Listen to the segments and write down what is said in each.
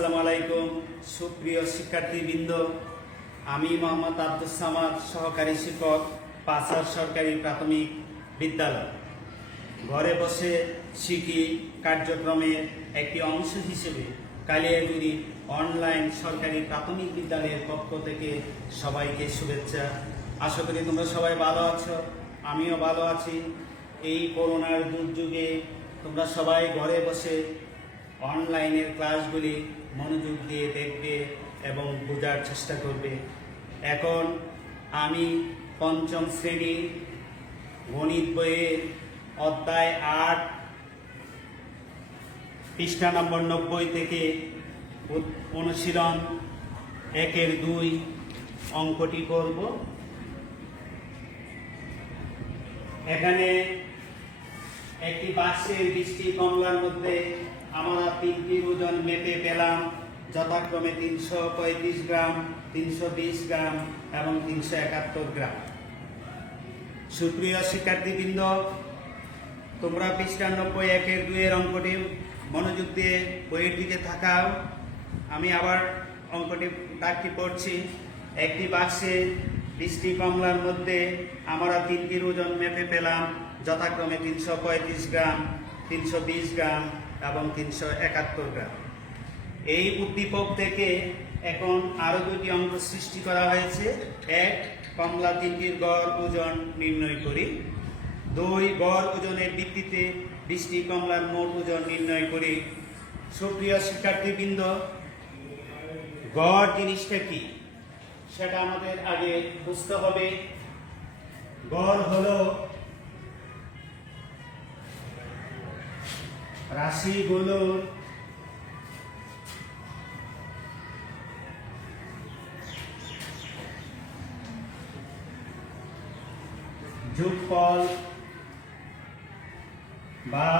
আসসালামু আলাইকুম সুপ্রিয় শিক্ষার্থীবৃন্দ, আমি মোহাম্মদ আব্দুস সামাদ, সহকারী শিক্ষক, পাঁচার সরকারি প্রাথমিক বিদ্যালয়। ঘরে বসে শিখি কার্যক্রমের একটি অংশ হিসেবে কালিয়াগুড়ি অনলাইন সরকারি প্রাথমিক বিদ্যালয়ের পক্ষ থেকে সবাইকে শুভেচ্ছা। আশা করি তোমরা সবাই ভালো আছো, আমিও ভালো আছি। এই করোনার দুর্যোগে তোমরা সবাই ঘরে বসে অনলাইনের ক্লাসগুলি মনোযোগ দিয়ে দেখবে এবং বোঝার চেষ্টা করবে। এখন আমি পঞ্চম শ্রেণী গণিত বইয়ের অধ্যায় 8 পৃষ্ঠা নম্বর 90 থেকে অনুশীলন 1-2 অঙ্কটি করব। এখানে একটি বাক্সের 20টি কমলার মধ্যে আমরা 3টির ওজন মেপে পেলাম, যথাক্রমে 335 গ্রাম, 320 গ্রাম এবং 371 গ্রাম। সুপ্রিয় শিক্ষার্থীবৃন্দ, তোমরা পৃষ্ঠা 90 1-2 অঙ্কটি মনোযোগ দিয়ে বইয়ের দিকে তাকাও। আমি আবার অঙ্কটি দাগটি পড়ছি। একটি বাক্সে 20টি কমলার মধ্যে আমরা 3টির ওজন মেপে পেলাম, যথাক্রমে 335 গ্রাম, 320 গ্রাম এবং 371 গ্রাম। এই উদ্দীপক থেকে এখন আরো 2টি অঙ্ক সৃষ্টি করা হয়েছে। 1, কমলা 3টির গড় ওজন নির্ণয় করি। 2, গড় ওজনের ভিত্তিতে 20টি কমলার মোট ওজন নির্ণয় করি। সুপ্রিয় শিক্ষার্থীবৃন্দ, গড় জিনিসটা কি সেটা আমাদের আগে বুঝতে হবে। গড় হলো রাশিগুলোর যোগফল বা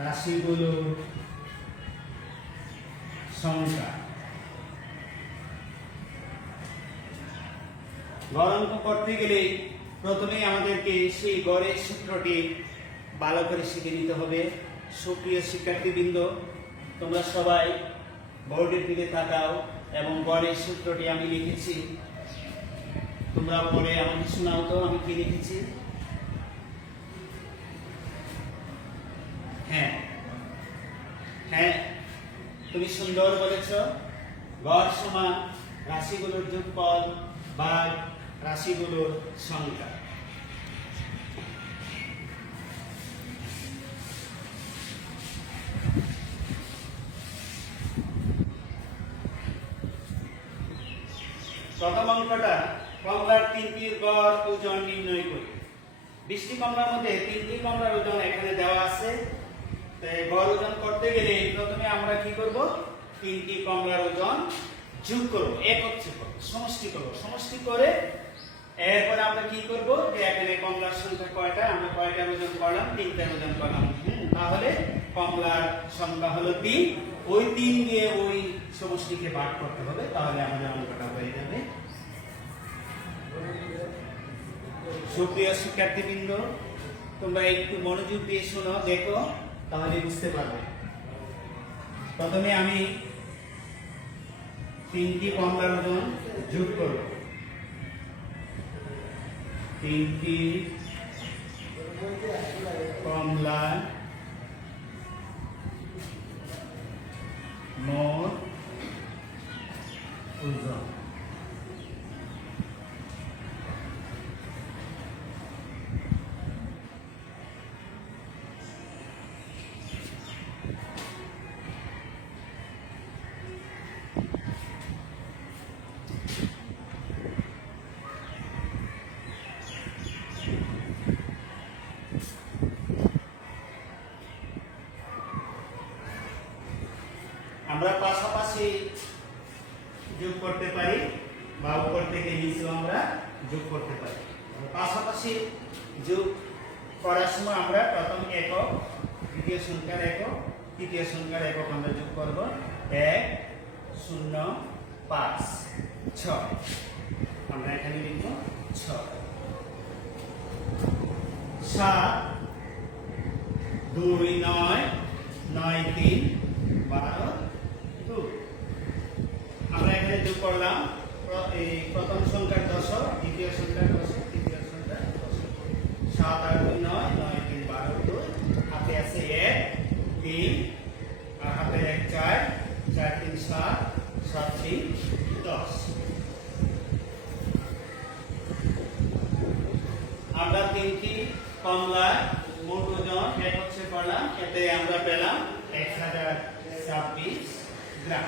রাশিগুলোর সংখ্যা। গড় অঙ্ক করতে গেলে প্রথমেই আমাদেরকে সেই গড়ের সূত্রটি ভালো করে শিখে নিতে হবে। সুপ্রিয় শিক্ষার্থীবৃন্দ, তোমরা সবাই বোর্ডের দিকে তাকাও এবং গড়ের সূত্রটি আমি লিখেছি, তোমরা পরে আমাকে শোনাও তো আমি কি লিখেছি। হ্যাঁ হ্যাঁ, তুমি সুন্দর বলেছ। গড় সমান রাশিগুলোর যোগফল বা রাশিগুলোর সংখ্যা। প্রথম অঙ্কটা, কমলার 3টির গড় ওজন নির্ণয় করি। 20টি কমলার মধ্যে 3টি কমলার ওজন এখানে দেওয়া আছে। গড় ওজন করতে গেলে প্রথমে আমরা কি করব, 3টি কমলার ওজন যোগ করব, একত্রিত করব, সমষ্টি করে এরপরে আমরা কি করব, যে এখানে কমলার সংখ্যা কয়টা, আমরা কয়টা ওজন করলাম, 3টা ওজন করলাম। তাহলে কমলার সংখ্যা হলো 3। ওই 3 দিয়ে ওই সমষ্টিকে ভাগ করতে হবে, তাহলে আমাদের অঙ্কটা হয়ে যাবে। সুপ্রিয় শিক্ষার্থীবৃন্দ, তোমরা একটু মনোযোগ দিয়ে শোনো, দেখো, তাহলে বুঝতে পারবে। প্রথমে আমি 3টি কমলার ওজন যোগ করব। 3টি কমলার মোট ওজন। আমরা পাশাপাশি যোগ করতে পারি বা উপর থেকে নিচেও আমরা যোগ করতে পারি। পাশাপাশি যোগ করার সময় আমরা প্রথম একক, দ্বিতীয় সংখ্যার একক, তৃতীয় সংখ্যার একক আমরা যোগ করব। 1, 0, 5, 6। আমরা এখানে লিখব 6। 7, 2, 9, 9, 3, 2 আমরা এখানে যোগ করলাম এই প্রথম সংখ্যার দশক, দ্বিতীয় সংখ্যার দশক, তৃতীয় সংখ্যার দশক। 7 আর 2 9, 9 3 12 2 হাতে আছে 1 3 আর হাতে 1 4 4 3 7 7 3 10। আমরা তিনটি কমলা মোট ওজন এক হচ্ছে করলাম, এতে আমরা পেলাম 1026 গ্রাম।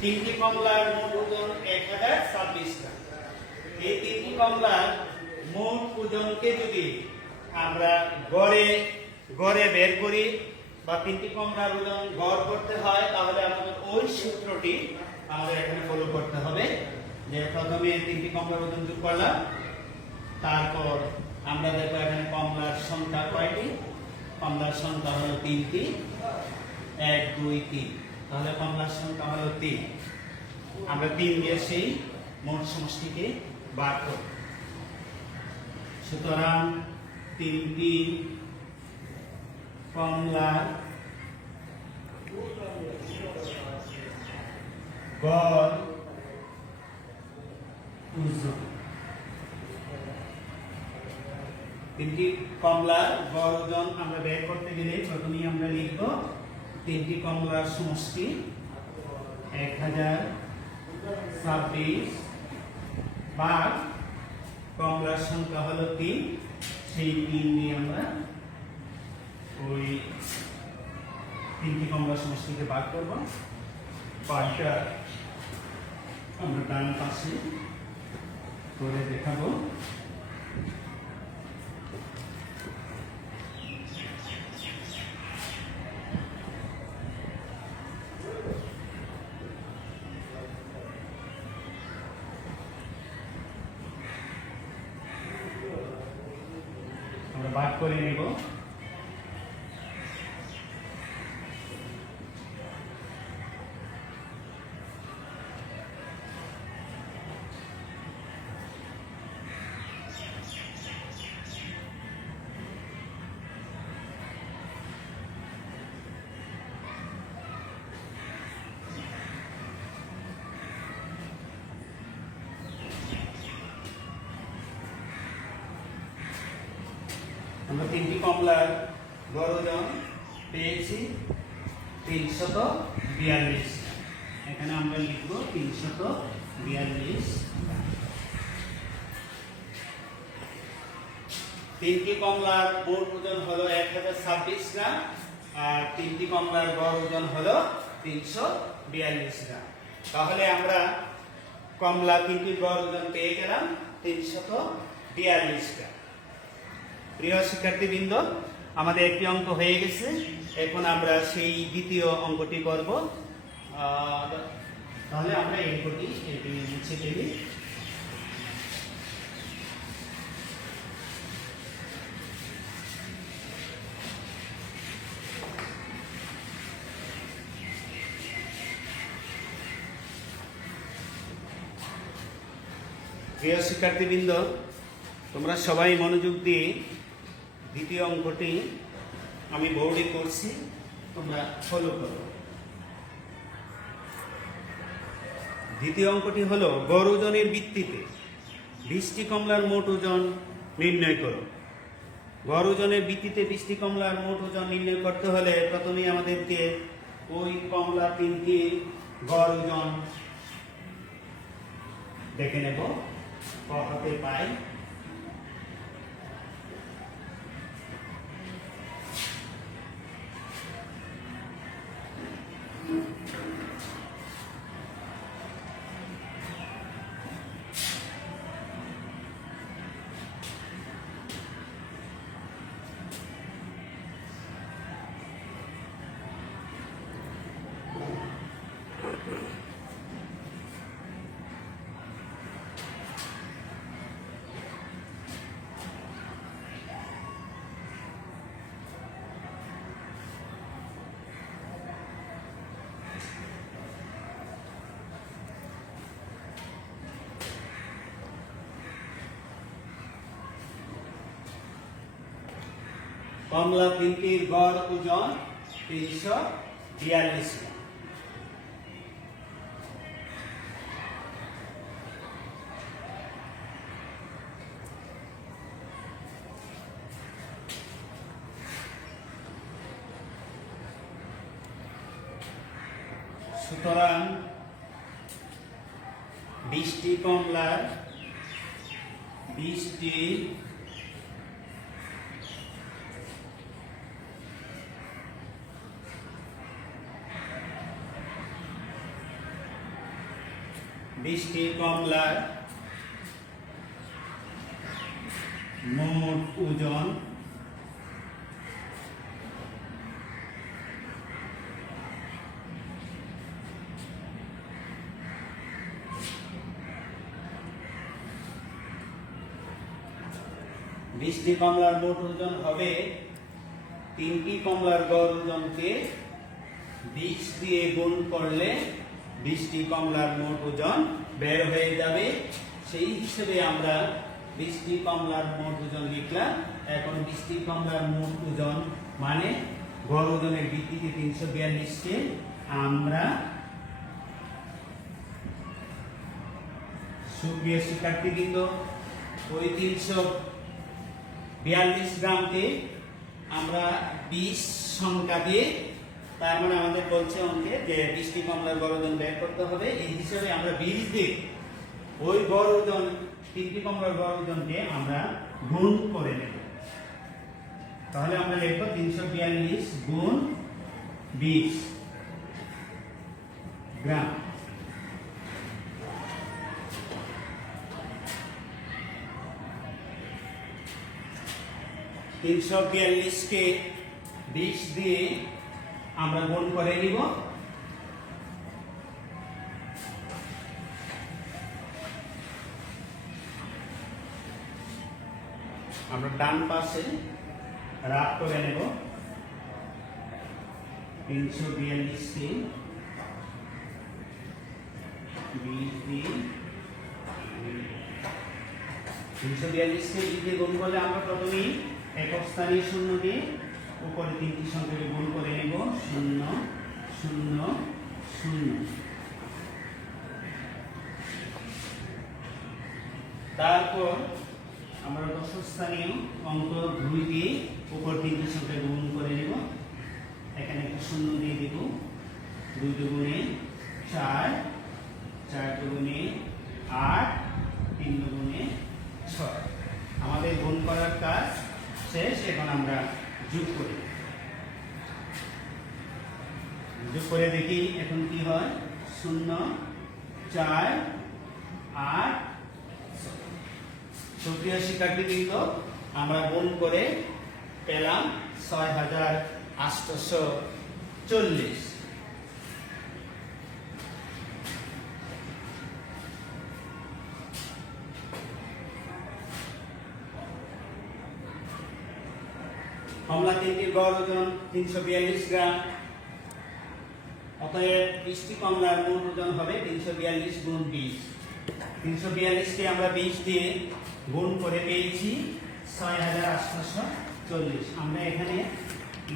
তিনটি কমলার মোট ওজন 1026 গ্রাম। এই তিনটি কমলার মোট ওজনকে যদি আমরা গড়ে বের করি বা তিনটি কমলার ওজন গড় করতে হয়, তাহলে আমাদের ওই সূত্রটি আমাদের এখানে ফলো করতে হবে। যে প্রথমে তিনটি কমলার ওজন যোগ করলাম, তারপর আমরা দেখব এখানে কমলার সংখ্যা কয়টি। কমলার সংখ্যা হলো 3টি, 1 2 3। তাহলে কমলার সংখ্যা হলো 3। আমরা 3 দিয়ে সেই মোট সমষ্টিকে বার করব। সুতরাং 3টি কমলার গড় ওজন, তিনটি কমলার গড় ওজন আমরা বের করতে গেলে প্রথমেই আমরা লিখব তিনটি কমলার সমষ্টি 1026 ভাগ কমলার সংখ্যা হলো 3, সেই 3 দিয়ে আমরা ওই তিনটি কমলার সমষ্টিকে ভাগ করব। পাঁচটা আমরা ডান পাশে করে দেখাবো। আমরা ভাগ করে নেব। আমরা তিনটি কমলার গড় ওজন পেয়েছি 342। এখানে আমরা লিখব 342। তিনটি কমলার মোট ওজন হলো 1026 গ্রাম আর তিনটি কমলার গড় ওজন হলো 342 গ্রাম। তাহলে আমরা কমলা তিনটির গড় ওজন পেয়ে গেলাম 342 গ্রাম। প্রিয় শিক্ষার্থীবৃন্দ, আমাদের একটি অঙ্ক হয়ে গেছে। এখন আমরা সেই দ্বিতীয় অঙ্কটি করব। তাহলে আমরা এই অঙ্কটি মুছে ফেলি। প্রিয় শিক্ষার্থীবৃন্দ, তোমরা সবাই মনোযোগ দিয়ে দ্বিতীয় অঙ্কটি আমি বোর্ডে করছি, তোমরা ফলো করো। দ্বিতীয় অঙ্কটি হলো গড় ওজনের ভিত্তিতে 20টি কমলার মোট ওজন নির্ণয় করো। গড় ওজনের ভিত্তিতে 20টি কমলার মোট ওজন নির্ণয় করতে হলে প্রথমেই আমাদেরকে ওই কমলা তিনটি গড় ওজন দেখে নেব। কত পাই কমলা তিনটির গড় ওজন 342। 42 গ্রাম। সুতরাং 20টি কমলার 20টি কমলার মোট ওজন 20টি কমলার মোট ওজন হবে 3টি কমলার গড় ওজনকে 20 দিয়ে গুণ করলে 20টি কমলার মোট ওজন বের হয়ে যাবে। সেই হিসেবে আমরা 20টি কমলার মোট ওজন লিখলাম। এখন 20টি কমলার মোট ওজন মানে গড় ওজনের ভিত্তিতে 342 কে আমরা সুপ্রিয় শিক্ষার্থীবৃন্দ ওই 342 গ্রামকে আমরা 20 সংখ্যা দিয়ে, তার মানে আমাদের বলছে অঙ্কে যে 20টি কমলার গড় ওজন বের করতে হবে। এই হিসাবে আমরা 20 দিয়ে ওই গড় ওজন 3টি কমলার গড় ওজনকে আমরা গুণ করে নেব। তাহলে আমরা লিখব 342 গুণ 20 গ্রাম। কে 20 দিয়ে আমরা গুণ করে নিব। আমরা ডান পাশে রাখ করে নেব। 342 কে 20 দিয়ে 342 কে 20 দিয়ে গুণ করলে আমরা প্রথমেই একক স্থানীয় শূন্য দিয়ে উপরে 3টি সংখ্যাকে গুণ করে নেব। 0 0 0। তারপর আমরা দশম স্থানীয় অঙ্ক 2 দিয়ে উপর 3টি সংখ্যা গুণ করে নেব। এখানে একটা শূন্য দিয়ে দেব। 2 দুগুণে 4, 4 দুগুণে 8, 3 দুগুণে 6। আমাদের গুণ করার কাজ শেষ। এখন আমরা যোগ করি। যোগ করে দেখি এখন কি হয়। 0 4 8। সুপ্রিয় শিক্ষার্থীবৃন্দ, আমরা গুণ করে পেলাম 6840। কমলা 3টির গড় ওজন 342 গ্রাম। অতএব 20টি কমলার মোট ওজন হবে 342 গুণ 20। 342 কে আমরা 20 দিয়ে গুণ করে পেয়েছি 6840। আমরা এখানে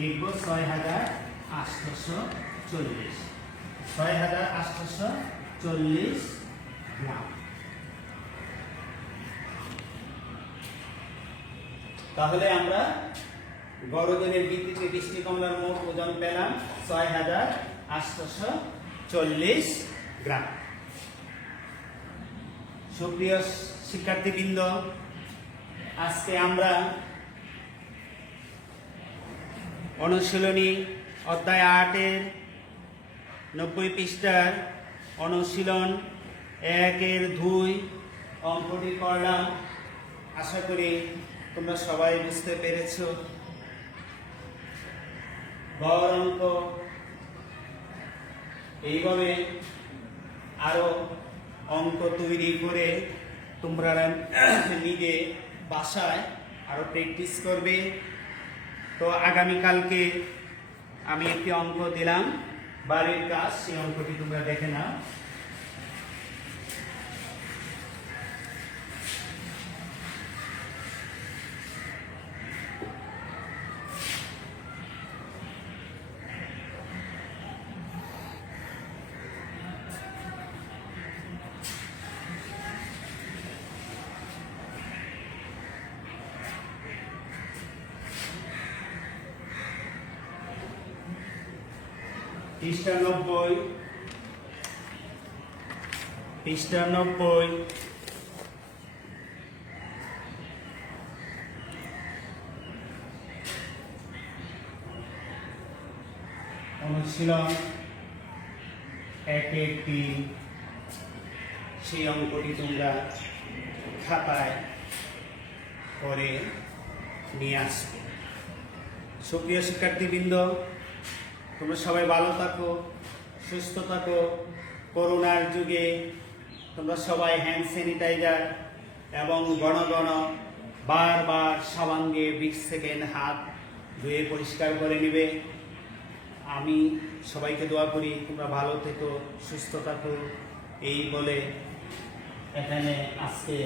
লিখব 6840। 6840 গ্রাম। তাহলে আমরা গড় ওজনের ভিত্তিতে 20টি কমলার মোট ওজন পেলাম 6840 গ্রাম। সুপ্রিয় শিক্ষার্থীবৃন্দ, আজকে আমরা অনুশীলনী অধ্যায় 8-এর 90 পৃষ্ঠার অনুশীলন 1-এর 2 অঙ্কটি করলাম। আশা করি তোমরা সবাই বুঝতে পেরেছো। গড় অঙ্ক এইভাবে আরো অঙ্ক তৈরি করে তোমরা নিজে বাসায় আরো প্র্যাকটিস করবে। তো আগামীকালকে আমি একটি অঙ্ক দিলাম বাড়ির কাজ, সেই অঙ্কটি তোমরা দেখে নাও। পৃষ্ঠা 90, পৃষ্ঠা 90, অনুশীলন 1-3 সেই অঙ্কটি তোমরা খাতায় করে নিয়ে আসবে। সুপ্রিয় শিক্ষার্থীবৃন্দ, তোমরা সবাই ভালো থাকো, সুস্থ থাকো। করোনার যুগে তোমরা সবাই হ্যান্ড স্যানিটাইজার এবং ঘন ঘন বারবার সাবান দিয়ে 20 সেকেন্ড হাত ধুয়ে পরিষ্কার করে নেবে। আমি সবাইকে দোয়া করি তোমরা ভালো থেকো, সুস্থ থাকো। এই বলে এখানে আজকে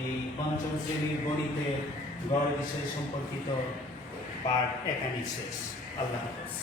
এই পঞ্চম শ্রেণীর গণিতের গড় বিষয় সম্পর্কিত পাঠ এখানেই শেষ। আল্লাহ হাফেজ।